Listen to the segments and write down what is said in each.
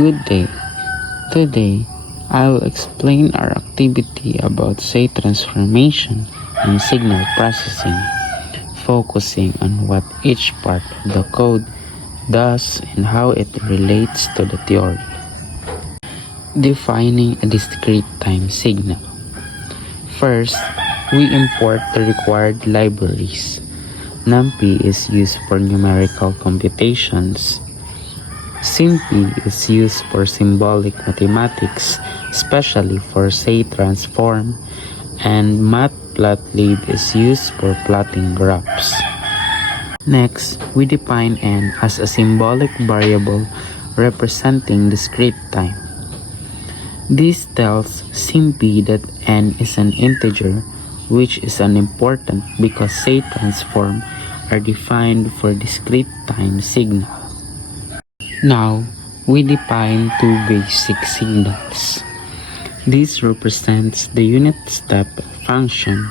Good day. Today, I will explain our activity about state transformation and signal processing, focusing on what each part of the code does and how it relates to the theory. Defining a discrete time signal. First, we import the required libraries. NumPy is used for numerical computations. SymPy is used for symbolic mathematics, especially for state transform, and Matplotlib is used for plotting graphs. Next, we define n as a symbolic variable representing discrete time. This tells SymPy that n is an integer, which is unimportant because state transform are defined for discrete time signal. Now, we define two basic signals. This represents the unit step function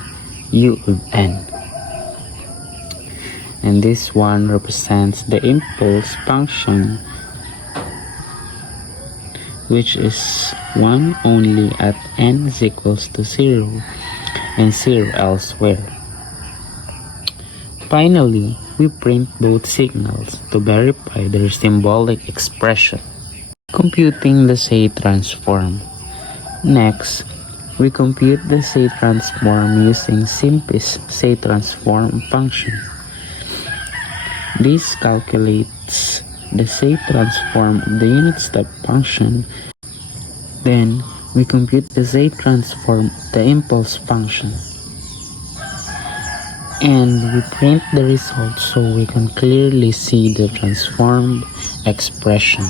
u of n. And this one represents the impulse function, which is 1 only at n is equals to 0 and 0 elsewhere. Finally, we print both signals to verify their symbolic expression. Computing the state transform. Next, we compute the state transform using SymPy's state transform function. This calculates the state transform of the unit step function. Then, we compute the state transform of the impulse function. And we print the result so we can clearly see the transformed expression.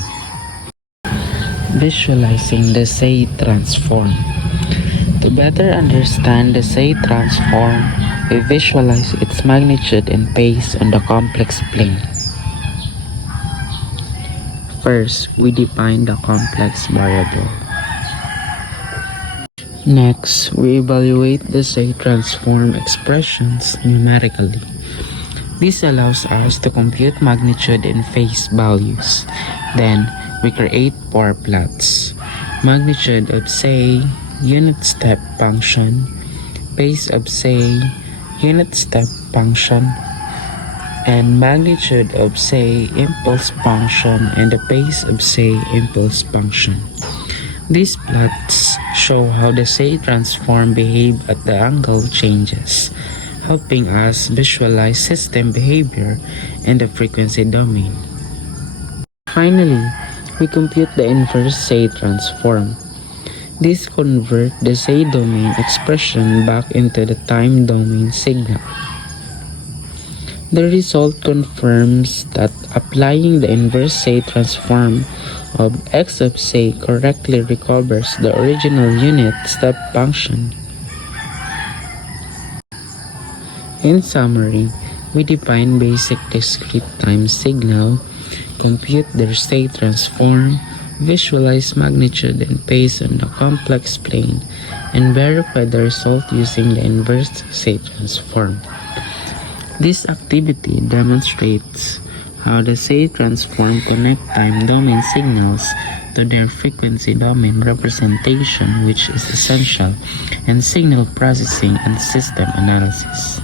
Visualizing the state transform. To better understand the state transform, we visualize its magnitude and pace on the complex plane. First, we define the complex variable. Next, we evaluate the state transform expressions numerically. This allows us to compute magnitude and phase values. Then, we create 4 plots. Magnitude of say, unit step function, phase of say, unit step function, and magnitude of say, impulse function, and the phase of say, impulse function. These plots show how the state transform behave at the angle changes, helping us visualize system behavior in the frequency domain. Finally, we compute the inverse state transform. This converts the state domain expression back into the time domain signal. The result confirms that applying the inverse state transform of x of say correctly recovers the original unit step function. In summary, we define basic discrete time signal, compute their state transform, visualize magnitude and pace on the complex plane, and verify the result using the inverse state transform. This activity demonstrates how the state transform connect time domain signals to their frequency domain representation, which is essential in signal processing and system analysis.